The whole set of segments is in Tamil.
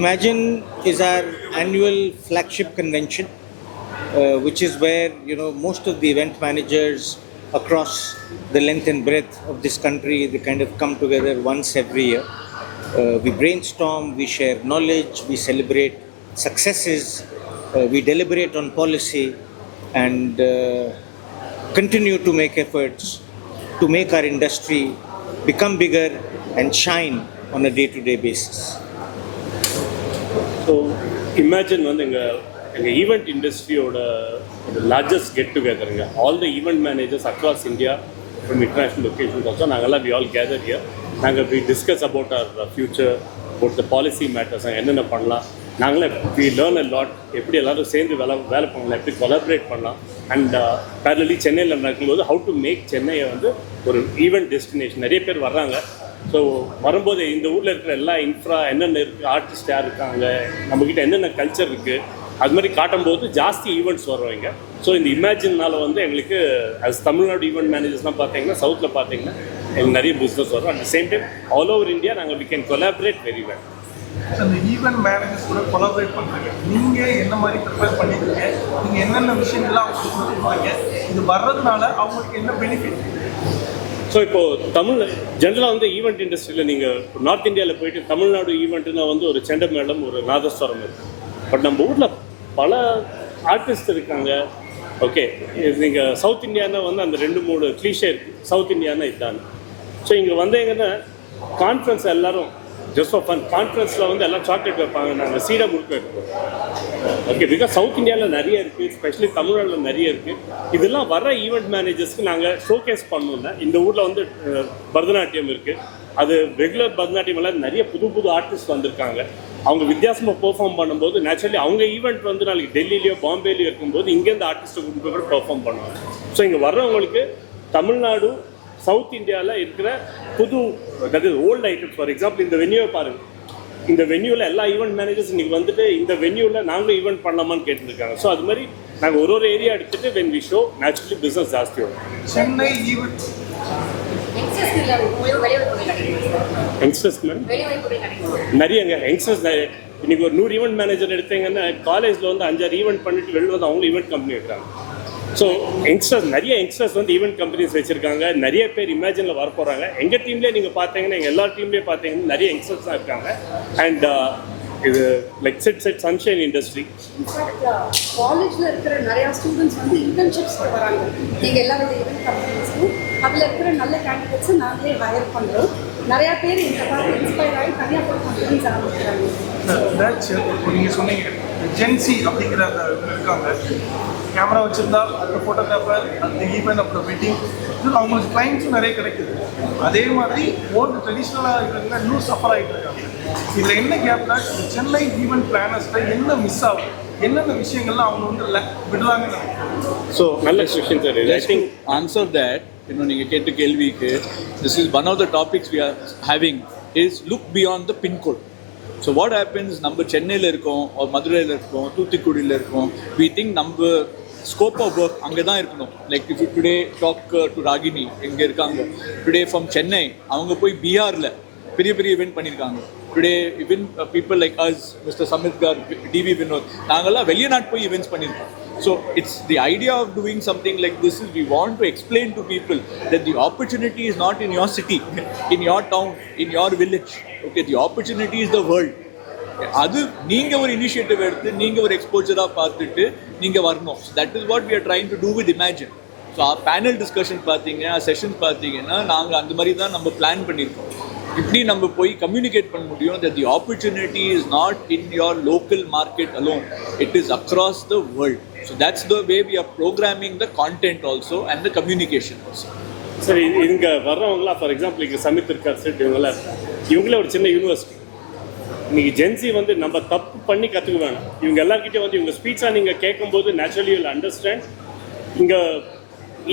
Imagine is our annual flagship convention, which is where most of the event managers across the length and breadth of this country they kind of come together once every year. We brainstorm, we share knowledge, we celebrate successes, we deliberate on policy, and continue to make efforts to make our industry become bigger and shine on a day-to-day basis. So imagine வந்து எங்கள் ஈவெண்ட் இண்டஸ்ட்ரியோட லார்ஜஸ்ட் கெட் டுகெதருங்க. All the event managers across India from international locations also நாங்கள்லாம் வி ஆல் கேதர் ஹியர். நாங்கள் we discuss about our future, about the policy matters, என்னென்ன பண்ணலாம். நாங்களே வி லேர்ன் அ லாட், எப்படி எல்லோரும் சேர்ந்து வேலை பண்ணலாம், எப்படி கொலாபரேட் பண்ணலாம். அண்ட் பேரலி சென்னையில் நடக்கும்போது ஹவு டு மேக் சென்னையை வந்து ஒரு ஈவெண்ட் டெஸ்டினேஷன். நிறைய பேர் வர்றாங்க. ஸோ வரும்போது இந்த ஊரில் இருக்கிற எல்லா இன்ஃப்ரா என்னென்ன இருக்குது, ஆர்டிஸ்ட் யார் இருக்காங்க, நம்மக்கிட்ட என்னென்ன கல்ச்சர் இருக்குது, அது மாதிரி காட்டும்போது ஜாஸ்தி ஈவெண்ட்ஸ் வருவாங்க. ஸோ இந்த இமேஜினால் வந்து எங்களுக்கு அஸ் தமிழ்நாடு ஈவெண்ட் மேனேஜர்ஸ்லாம் பார்த்தீங்கன்னா சவுத்தில் பார்த்தீங்கன்னா எங்களுக்கு நிறைய பிஸ்னஸ் வரும். At the same time all over India நாங்கள் we can collaborate very well. அந்த ஈவெண்ட் மேனேஜர்ஸ் கூட கொலாபரேட் பண்ணுறீங்க, நீங்கள் என்ன மாதிரி ப்ரிப்பேர் பண்ணிக்கிறீங்க, நீங்கள் என்னென்ன விஷயங்கள்லாம் அவங்களுக்கு கொடுத்துருப்பாங்க, இது வர்றதுனால அவங்களுக்கு என்ன பெனிஃபிட்? ஸோ இப்போது ஜென்ரலாக வந்து ஈவெண்ட் இண்டஸ்ட்ரியில் நீங்கள் நார்த் இந்தியாவில் போயிட்டு தமிழ்நாடு ஈவெண்ட்டுனா வந்து ஒரு செண்ட மேளம், ஒரு நாதஸ்வரம் இருக்குது. பட் நம்ம ஊரில் பல ஆர்டிஸ்ட் இருக்காங்க. ஓகே, நீங்கள் சவுத் இந்தியானா வந்து அந்த 2-3 கிளீஷே இருக்குது. சவுத் இந்தியானா இதுதான். ஸோ இங்கே வந்தீங்கன்னா கான்ஃபரன்ஸ் எல்லோரும் ஜஸ்ட் ஆஃப் ஃபன் கான்ஃபரன்ஸில் வந்து எல்லாம் சாக்லேட் வைப்பாங்க, நாங்கள் சீடா முழுக்க வைப்போம். ஓகே, பிகாஸ் சவுத் இந்தியாவில் நிறைய இருக்குது, ஸ்பெஷலி தமிழ்நாட்டில் நிறைய இருக்குது. இதெல்லாம் வர ஈவெண்ட் மேனேஜர்ஸ்க்கு நாங்கள் ஷோகேஸ் பண்ணோன்னா, இந்த ஊரில் வந்து பரதநாட்டியம் இருக்குது. அது ரெகுலர் பரதநாட்டியம் எல்லாம் நிறைய புது ஆர்டிஸ்ட் வந்திருக்காங்க. அவங்க வித்தியாசமாக பெர்ஃபார்ம் பண்ணும்போது நேச்சுரலி அவங்க ஈவெண்ட் வந்து நாளைக்கு டெல்லியிலையோ பாம்பேலையோ இருக்கும்போது இங்கேருந்து ஆர்டிஸ்ட்டை கொண்டு போய் கூட பெர்ஃபார்ம் பண்ணுவாங்க. ஸோ இங்கே வர்றவங்களுக்கு தமிழ்நாடு, சவுத் இந்தியாவில் இருக்கிற that is old items. For example இந்த வென்யூவை பாருங்கள். இந்த வென்யூவில் எல்லா ஈவெண்ட் மேனேஜர்ஸ் இன்றைக்கி வந்துட்டு இந்த வென்யூவில் நாங்களும் ஈவெண்ட் பண்ணலாமான்னு கேட்டுருக்காங்க. ஸோ அது மாதிரி நாங்கள் ஒரு ஏரியா எடுத்துகிட்டு when we show naturally business ஜாஸ்தி வரும். சென்னை ஈவெண்ட் யங்ஸ்டர்ஸ் நிறையங்க யங்ஸ்டர்ஸ் இன்றைக்கி ஒரு 100 ஈவெண்ட் மேனேஜர் எடுத்தீங்கன்னா காலேஜில் வந்து 5-6 ஈவெண்ட் பண்ணிட்டு வெளில வந்து அவங்க ஈவெண்ட் கம்பெனி வைக்கிறாங்க. ஸோ நிறைய யங்ஸ்டர்ஸ் வந்து ஈவெண்ட் கம்பெனிஸ் வச்சுருக்காங்க. நிறைய பேர் இமேஜினில் வர போகிறாங்க. எங்கள் டீம்லேயே நீங்கள் பார்த்தீங்கன்னா, எங்கள் எல்லா டீம்லேயே பார்த்தீங்கன்னா நிறைய யங்ஸ்டர்ஸ் தான் இருக்காங்க. அண்ட் இது லைக் செட் சன்ஷைன் இண்டஸ்ட்ரி. காலேஜில் இருக்கிற நிறையா ஸ்டூடெண்ட்ஸ் வந்து இன்டர்ன்ஷிப்ஸ் வராங்க. நீங்கள் எல்லா வித ஈவெண்ட் கம்பெனிஸ்க்கும் அதில் இருக்கிற நல்ல கேண்டிடேட்ஸை நாங்களே ஹயர் பண்ணுறோம். நிறையா பேர் இந்த பார்த்து இன்ஸ்பயர் ஆகி தனியாக போய் கம்பெனிஸ் ஆரம்பிக்கிறாங்க. நீங்கள் சொன்னீங்க ஜென்சி அப்படிங்கிற அந்த இருக்காங்க, கேமரா வச்சுருந்தா அந்த ஃபோட்டோகிராஃபர், அந்த ஈவெண்ட், அப்புறம் வெட்டிங், இது அவங்களுக்கு கிளைண்ட்ஸும் நிறைய கிடைக்குது. அதே மாதிரி ஓல்டு ட்ரெடிஷ்னலாக இருக்கிறவங்க இன்னும் சஃபர் ஆகிட்டு இருக்காங்க. இதில் என்ன கேப்னா சென்னை ஈவெண்ட் பிளானர்ஸில் என்ன மிஸ் ஆகும், என்னென்ன விஷயங்கள்லாம் அவங்க வந்து விடுறாங்கன்னு நினைக்கிறேன். ஸோ நல்ல question sir. I think answer that நீங்கள் கேட்ட கேள்விக்கு this is one of the topics we are having is look beyond the pincode. So what happens, நம்ம சென்னையில் இருக்கோம், மதுரையில் இருக்கோம், தூத்துக்குடியில் இருக்கோம். வி திங்க் நம்ம ஸ்கோப் ஆஃப் ஒர்க் அங்கே தான் இருக்கணும். Like if you today talk to Ragini, இங்கே இருக்காங்க டுடே ஃப்ரம் சென்னை, அவங்க போய் பீகாரில் பெரிய இவெண்ட் பண்ணியிருக்காங்க. Today even people like us, mister Samit Kar, TV Vinod, நாங்கள்லாம் வெளிநாட்டு போய் ஈவெண்ட்ஸ் பண்ணியிருக்கோம். So it's the idea of doing something like this is we want to explain to people that the opportunity is not in your city, in your town, in your village. Okay, the opportunity is the world. அது நீங்கள் ஒரு இனிஷியேட்டிவ் எடுத்து நீங்கள் ஒரு எக்ஸ்போஜராக பார்த்துட்டு நீங்கள் வரணும். That is what we are trying to do with imagine. So panel discussion பார்த்தீங்க, செஷன்ஸ் பார்த்தீங்கன்னா நாங்கள் அந்த மாதிரி தான் நம்ம பிளான் பண்ணியிருக்கோம். இப்படி நம்ம போய் கம்யூனிகேட் பண்ண முடியும் that the opportunity is not in your local market alone, it is across the world. So that's the way we are programming the content also and the communication also. சரி, இங்கே வர்றவங்களாம் ஃபார் எக்ஸாம்பிள் இங்கே சமித் இருக்கார் சார், இவங்களே ஒரு சின்ன யூனிவர்சிட்டி. இன்றைக்கி ஜென்சி வந்து நம்ம தப்பு பண்ணி கற்றுக்க வேணாம். இவங்க எல்லாருக்கிட்டே வந்து இவங்க ஸ்பீச்சாக நீங்கள் கேட்கும்போது நேச்சுரலி வில் அண்டர்ஸ்டாண்ட். இங்கே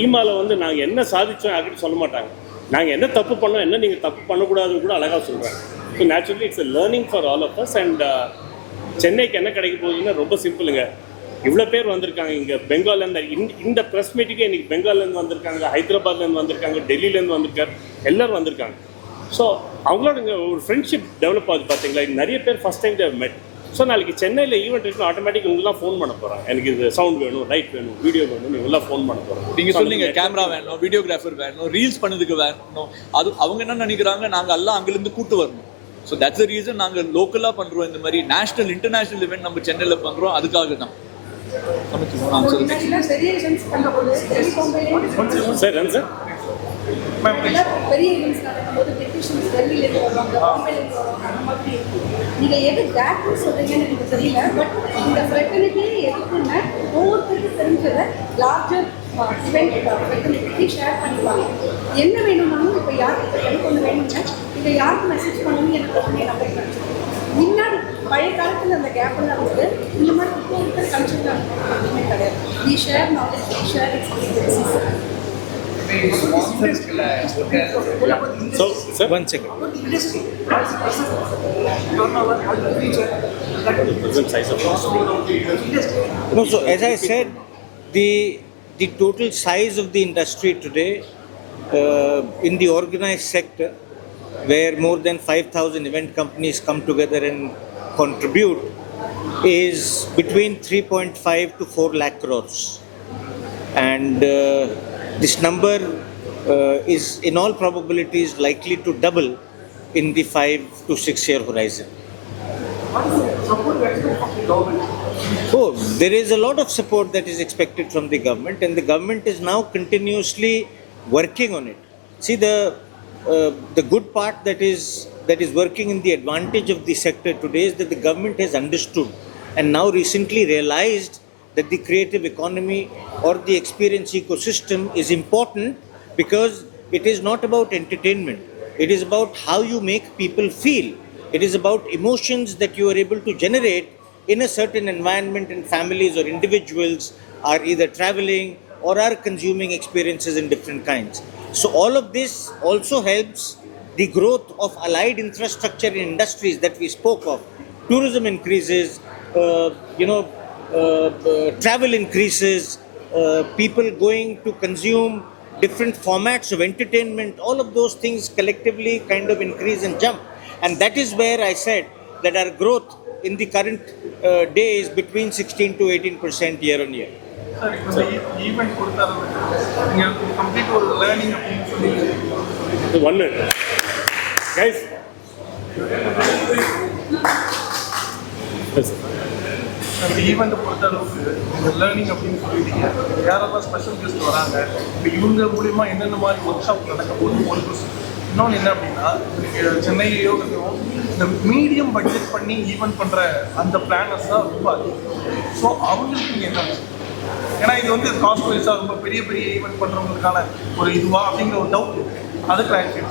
ஈமாவில் வந்து நாங்கள் என்ன சாதித்தோம் யார்கிட்ட சொல்ல மாட்டாங்க. நாங்கள் என்ன தப்பு பண்ணோம், என்ன நீங்கள் தப்பு பண்ணக்கூடாதுன்னு கூட அழகாக சொல்கிறாங்க. So naturally it's a learning for all of us. And சென்னைக்கு என்ன கிடைக்க போகுதுன்னா ரொம்ப சிம்பிளுங்க. இவ்வளோ பேர் வந்திருக்காங்க இங்கே பெங்கால்லேருந்து. இந்த ப்ரெஸ் மீட்டுக்கே இன்றைக்கி பெங்கால்லேருந்து வந்திருக்காங்க, ஹைதராபாத்லேருந்து வந்திருக்காங்க, டெல்லியிலேருந்து வந்திருக்காரு, எல்லோரும் வந்திருக்காங்க. ஸோ அவங்களோட இங்கே ஒரு ஃப்ரெண்ட்ஷிப் டெவலப் ஆகுது பார்த்தீங்களா. நிறைய பேர் ஃபஸ்ட் டைம் தேவ் மெட். ஸோ நாளைக்கு சென்னையில் ஈவெண்ட் இருக்குன்னு ஆட்டோமேட்டிக் இவங்கெல்லாம் ஃபோன் பண்ண போகிறாங்க. எனக்கு இது சவுண்ட் வேணும், லைட் வேணும், வீடியோ வேணும், இவங்கெல்லாம் ஃபோன் பண்ண போகிறாங்க. நீங்கள் சொன்னீங்க கேமரா வேணும், வீடியோகிராஃபர் வேணும், ரீல்ஸ் பண்ணதுக்கு வேணும். அது அவங்க என்ன நினைக்கிறாங்க, நாங்கள் எல்லாம் அங்கேருந்து கூட்டு வரணும். ஸோ தட்ஸ் த ரீசன் நாங்கள் லோக்கலாக பண்ணுறோம். இந்த மாதிரி நேஷனல் இன்டர்நேஷனல் இவெண்ட் நம்ம சென்னையில் பண்ணுறோம். அதுக்காக தான் பெரிய events பண்ணும்போது சார் என்ன சார் பெரிய ஈவெண்ட்ஸ் நடக்கும்போது டெக்னீஷியன்ஸ் டெல்லியிலேருந்து வருவாங்க, பாம்பேலேருந்து வருவாங்க, அந்த மாதிரி இருக்கும். நீங்கள் எது டேட்னு சொல்கிறீங்கன்னு எனக்கு தெரியல. பட் இந்த ஃப்ரெட்டர்னிட்டி எதுக்குன்னா ஒவ்வொருத்தருக்கு தெரிஞ்சதை லார்ஜர் இவெண்ட் ஃப்ரெட்டர்னிட்டிக்கு ஷேர் பண்ணிப்பாங்க. என்ன வேணும்னாலும் இப்போ யாருக்கு எனக்கு ஒன்று வேணும்னா இதை யாருக்கு மெசேஜ் பண்ணணும்னு எனக்கு உடனே நம்பர் கிடைச்சிடும். முன்னாடி பழைய காலத்தில் அந்த கேப்லாம் வந்து இந்த மாதிரி இப்போ இருக்கிற கல்ச்சர் மட்டுமே கிடையாது. We share knowledge, we share experiences. So, sir, 1 second. present size of No, so as I said, the total size of the industry today in the organized sector, where more than 5,000 event companies come together and contribute, is between 3.5 to 4 lakh crores. And this number is in all probability is likely to double in the 5 to 6 year horizon. Oh, there is a lot of support that is expected from the government, and the government is now continuously working on it. See, the good part that is working in the advantage of the sector today is that the government has understood and now recently realized that the creative economy or the experience ecosystem is important, because it is not about entertainment. It is about how you make people feel. It is about emotions that you are able to generate in a certain environment, and families or individuals are either traveling or are consuming experiences in different kinds. So all of this also helps the growth of allied infrastructure in industries that we spoke of. Tourism increases, travel increases, people going to consume different formats of entertainment, all of those things collectively kind of increase and jump. And that is where I said that our growth in the current day is between 16 to 18% year on year. Sir இப்போ இந்த ஈவெண்ட் கொடுத்தாரு நீங்கள் கம்ப்ளீட் ஒரு லேர்னிங் அப்படின்னு சொல்லி 1 minute. Guys. Yes. அந்த ஈவெண்ட்டை பொறுத்த அளவுக்கு நீங்கள் லேர்னிங் அப்படின்னு சொல்லிட்டீங்க. யாரெல்லாம் ஸ்பெஷல் கெஸ்ட் வராங்க, இப்போ இவங்க மூலிமா என்னென்ன மாதிரி ஒர்க் ஷாப் நடக்க போகுது ஒரு கொஸ்டின். இன்னொன்று என்ன அப்படின்னா, நீங்கள் சென்னையிலையோ இருக்கோம், இந்த மீடியம் பட்ஜெட் பண்ணி ஈவெண்ட் பண்ணுற அந்த பிளானர்ஸ் தான் ரொம்ப அதிகம். ஸோ அவங்களுக்கு நீங்கள் என்ன, ஏன்னா இது வந்து காஸ்ட் வைஸாக ரொம்ப பெரிய பெரிய ஈவெண்ட் பண்ணுறவங்களுக்கான ஒரு இதுவா அப்படிங்கிற ஒரு டவுட் அது கிளாரிஃபை.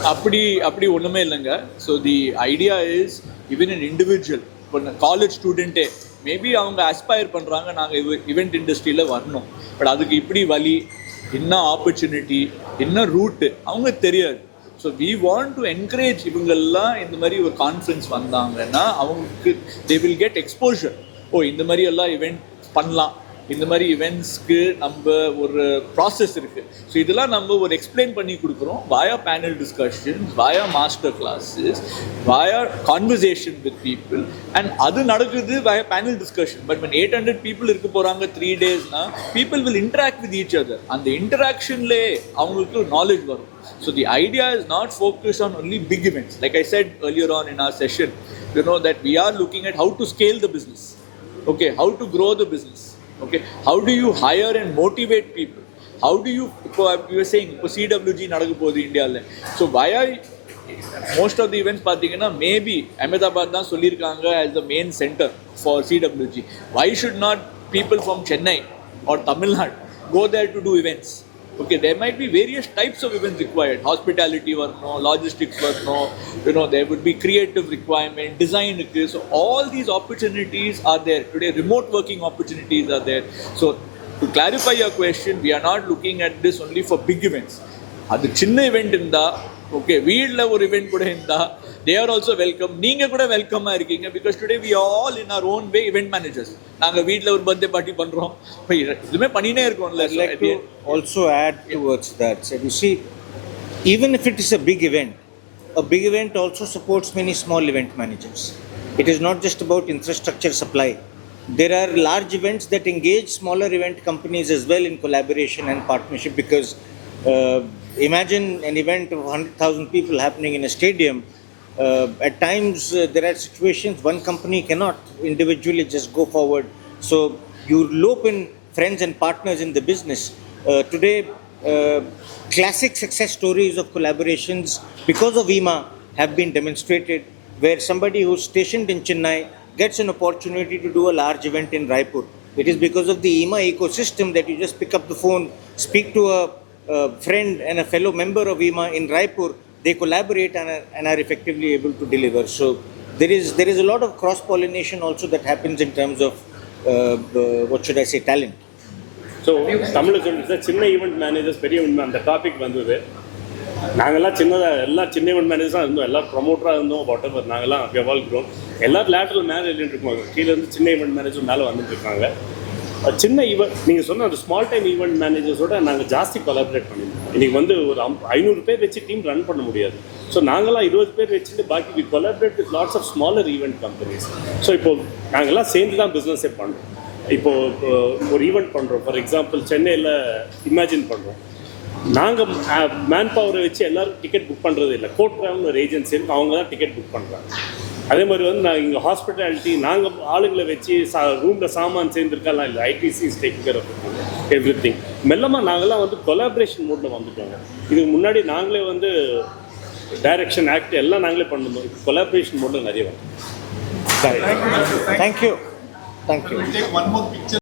அப்படி ஒன்றுமே இல்லைங்க. So the idea is even an individual, இப்போ காலேஜ் ஸ்டூடெண்ட்டே மேபி அவங்க அஸ்பயர் பண்ணுறாங்க, நாங்கள் இவெண்ட் இண்டஸ்ட்ரியில் வரணும், பட் அதுக்கு இப்படி வழி, என்ன ஆப்பர்ச்சுனிட்டி, என்ன ரூட்டு அவங்க தெரியாது. So we want to encourage இவங்கெல்லாம் இந்த மாதிரி ஒரு கான்ஃபரன்ஸ் வந்தாங்கன்னா அவங்களுக்கு தே வில் கெட் எக்ஸ்போஷர். ஓ, இந்த மாதிரி எல்லாம் இவெண்ட் பண்ணலாம், இந்த மாதிரி இவெண்ட்ஸ்க்கு நம்ம ஒரு ப்ராசஸ் இருக்குது. ஸோ இதெல்லாம் நம்ம ஒரு எக்ஸ்பிளைன் பண்ணி கொடுக்குறோம் via panel discussions, via master classes, via conversation with people. And அது நடக்குது via panel discussion. But when 800 people இருக்க போகிறாங்க 3 daysனா people will interact with each other. அந்த இன்டராக்ஷன்லே அவங்களுக்கு நாலேஜ் வரும். So the idea is not focused on only big events. Like I said earlier on in our session, you know that we are looking at how to scale the business. Okay, how to grow the business. Okay, how do you hire and motivate people? How do you, you were saying, CWG நடக்க போகுது இந்தியாவில். So via most of the events பார்த்தீங்கன்னா மேபி அஹமதாபாத் தான் சொல்லியிருக்காங்க as the main center for CWG. Why should not people from Chennai or Tamil Nadu go there to do events? Okay, there might be various types of events required. Hospitality varno, logistics varno, you know, there would be creative requirement, design. So all these opportunities are there. Today, remote working opportunities are there. So to clarify your question, we are not looking at this only for big events. Adu chinna event inda, okay, வீட்ல ஒரு event கூட இருந்தா, they are also welcome. நீங்க கூட வெல்கமா இருக்கீங்க, because today we are all in our own way event managers. நாங்க வீட்ல ஒரு பர்த்டே பார்ட்டி பண்றோம், இதுமே பண்ணினே இருக்கோம்ல. I'd like to also add towards that. So you see, even if it is a big event, a big event also supports many small event managers. It is not just about infrastructure supply. There are large events that engage smaller event companies as well in collaboration and partnership, because imagine an event of 100,000 people happening in a stadium. At times, there are situations one company cannot individually just go forward. So you loop in friends and partners in the business. Today, classic success stories of collaborations because of EEMA have been demonstrated, where somebody who's stationed in Chennai gets an opportunity to do a large event in Raipur. It is because of the EEMA ecosystem that you just pick up the phone, speak to a friend and a fellow member of EEMA in Raipur, they collaborate and are effectively able to deliver. So there is a lot of cross-pollination also that happens in terms of, what should I say, talent. So தமிழில் சொல்லிட்டு சின்ன ஈவெண்ட் மேனேஜர்ஸ் பெரிய அந்த டாபிக் வந்தது. நாங்கள்லாம் சின்னதாக எல்லாம் சின்ன ஈவெண்ட் மேனேஜர்ஸாக இருந்தோம், எல்லாம் ப்ரொமோட்டராக இருந்தோம், வாட் எவர் நாங்கள்லாம் எவால்கிறோம். எல்லாரும் லேட்டரல் மேனேஜர் இருக்காங்க, கீழே இருந்து சின்ன ஈவெண்ட் மேனேஜர் மேலே வந்துட்டு இருக்காங்க. சின்ன ஈவெண்ட் நீங்கள் சொன்ன அந்த ஸ்மால் டைம் ஈவெண்ட் மேனேஜர்ஸோட நாங்கள் ஜாஸ்தி கொலாபரேட் பண்ணியிருந்தோம். இன்றைக்கி வந்து ஒரு 500 பேர் வச்சு டீம் ரன் பண்ண முடியாது. ஸோ நாங்களாம் 20 பேர் வச்சுட்டு பாக்கி we collaborate with lots of smaller event companies. So இப்போது நாங்கள்லாம் சேர்ந்து தான் பிஸ்னஸே பண்ணுறோம். இப்போது ஒரு ஈவெண்ட் பண்ணுறோம், ஃபார் எக்ஸாம்பிள் சென்னையில் இமேஜின் பண்ணுறோம். நாங்கள் மேன் பவரை வச்சு எல்லோரும் டிக்கெட் புக் பண்ணுறது இல்லை, கோட் ட்ராவல்னு ஒரு ஏஜென்சி இருக்குது, அவங்க தான் டிக்கெட் புக் பண்ணுறாங்க. அதே மாதிரி வந்து நாங்கள் இங்கே ஹாஸ்பிட்டாலிட்டி நாங்கள் ஆளுங்களை வச்சு ரூமில் சாமான் சேர்ந்துருக்கலாம் இல்லை, ITC is taking care of everything. மெல்லமாக நாங்கள்லாம் வந்து கொலாபரேஷன் மோடில் வந்துட்டோங்க. இதுக்கு முன்னாடி நாங்களே வந்து டைரக்ஷன் ஆக்ட் எல்லாம் நாங்களே பண்ணுவோம், இப்போ கொலாபரேஷன் மோடில் நிறைய வரும். Thank you. Thank you. We'll take one more picture.